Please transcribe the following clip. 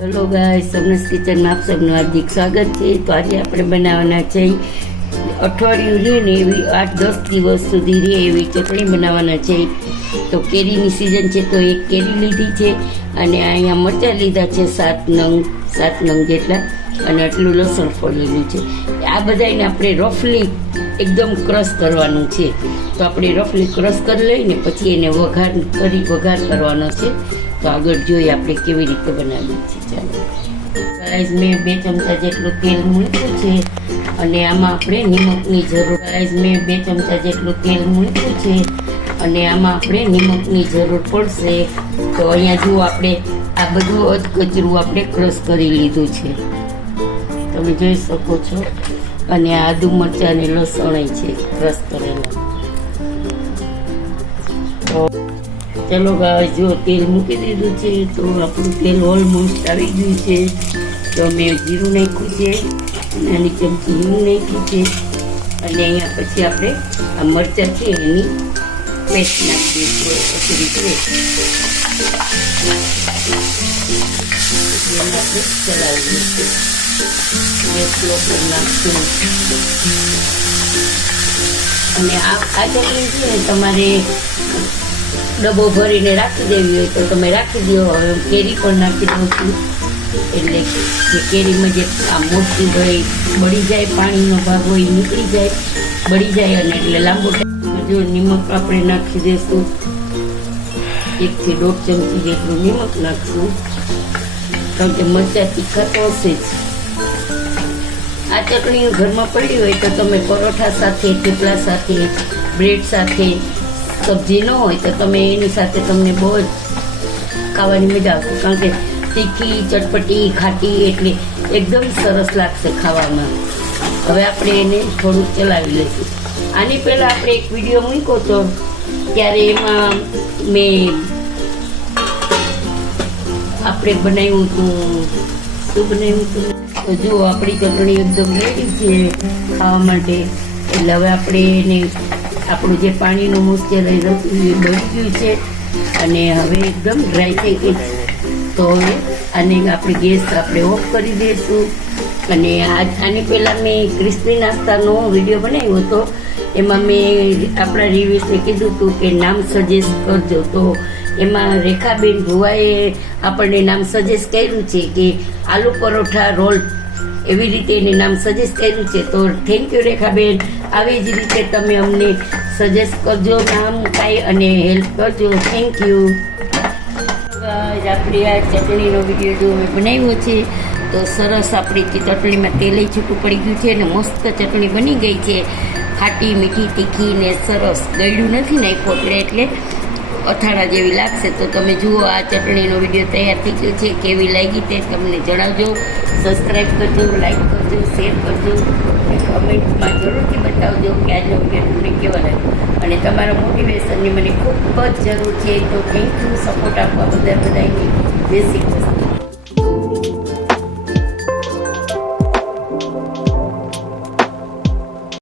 Hello guys, સમનેસ કિચનમાં આપ સૌનું હાર્દિક સ્વાગત છે. તો આજે આપણે બનાવવાના છે અઠવાડિયું રહે ને એવી 8-10 દિવસ સુધી રહે એવી ચટણી બનાવવાના છે. તો કેરીની સિઝન છે તો એક કેરી લીધી છે અને અહીંયા મરચાં લીધા છે 7 નંગ જેટલા અને આટલું લસણ ફોડેલું છે. આ બધાને આપણે રફલી એકદમ ક્રશ કરવાનું છે. તો આપણે રફલી ક્રશ કરી લઈને પછી એને વઘાર કરવાનો છે. તો આગળ જોઈએ આપણે કેવી રીતે બનાવીએ છીએ. ચાલો ગાઈઝ, મેં 2 ચમચા જેટલું તેલ મૂક્યું છે અને આમાં આપણે નિમકની જરૂર છે અને આમાં આપણે નિમકની જરૂર પડશે. તો અહીંયા જુઓ, આપણે આ બધું અધકચરું આપણે ક્રશ કરી લીધું છે, તમે જોઈ શકો છો. અને આદુ મરચાં અને લસણ છે ક્રશ કરેલા. ચલો ગાઈસ, જો તેલ મૂકી દીધું છે તો આપણું તેલ ઓલમોસ્ટ આવી ગયું છે. તો મેં જીરું નાખ્યું છે, નાની ચમચી હિંગ નાખી છે અને અહીંયા પછી આપણે આ મરચાં છે એની પેસ્ટ નાખી દઈશું. કચરી પેસ્ટ આપણે ચલાવી દઈશું. ગેસ સ્લો કરી નાખશું. અને આ ચટણી છે તમારે ડબ્બો ભરીને રાખી દેવી હોય તો તમે રાખી દો. હવે કેરી પણ નાખી દઉં છું, એટલે જે કેરીમાં જે આ મોટી હોય બળી જાય, પાણીનો ભાગ હોય નીકળી જાય, બળી જાય અને એટલે લાંબો ટાઈમ. જો નિમક આપણે નાખી દઈશું, 1 થી 1.5 ચમચી જેટલું નિમક નાખશું, કારણ કે મરચાં તીખા તો હશે જ. આ ચટણી ઘરમાં પડી હોય તો તમે પરોઠા સાથે, થેપલા સાથે, બ્રેડ સાથે, સબ્જી ન હોય તો તમે એની સાથે તમને બહુ જ ખાવાની મજા આવશે, કારણ કે તીખી, ચટપટી, ખાટી એટલે એકદમ સરસ લાગશે ખાવામાં. હવે આપણે એને થોડુંક ચલાવી લઈશું. આની પહેલાં આપણે એક વિડીયો મૂક્યો હતો, ત્યારે એમાં મેં આપણે બનાવ્યું હતું, શું બનાવ્યું હતું? તો જુઓ, આપણી ચટણી એકદમ રેડી છે ખાવા માટે. એટલે હવે આપણે એને આપણું જે પાણીનું મોઇશ્ચરાઇઝર હતું એ બળી ગયું છે અને હવે એકદમ ડ્રાય થઈ ગઈ છે. તો હવે આને આપણે ગેસ આપણે ઓફ કરી દઈશું. અને આની પહેલાં મેં ક્રિસ્પી નાસ્તાનો વિડીયો બનાવ્યો હતો, એમાં મેં આપણા રિવ્યુસને કીધું હતું કે નામ સજેસ્ટ કરજો. તો એમાં રેખાબેન ભુવાએ આપણને નામ સજેસ્ટ કર્યું છે કે આલુ પરોઠા રોલ, એવી રીતે એને નામ સજેસ્ટ કર્યું છે. તો થેન્ક યુ રેખાબેન. આવી જ રીતે તમે અમને સજેસ્ટ કરજો નામ કાંઈ અને હેલ્પ કરજો. Thank you. આપણી આ ચટણીનો વિડીયો જો મેં બનાવ્યો છે તો સરસ આપણી ચટણીમાં તેલ છૂટું પડી ગયું છે અને મસ્ત ચટણી બની ગઈ છે. ખાટી, મીઠી, તીખી ને સરસ. ગળ્યું નથી નાખ્યું એટલે અથાણા જેવી લાગશે. તો તમે જુઓ, આ ચટણીનો વિડીયો તૈયાર થઈ ગયો છે. કેવી લાગી તે તમને જણાવજો. સબસ્ક્રાઈબ કરજો, લાઈક કરજો, શેર કરજો, કમેન્ટમાં જરૂરથી બતાવજો કે આજનો વિડીયો તમને કેવો લાગ્યો. અને તમારા મોટિવેશનની મને ખૂબ જ જરૂર છે. તો થેન્ક યુ સપોર્ટ આપવા બધાની. જય શ્રી કૃષ્ણ.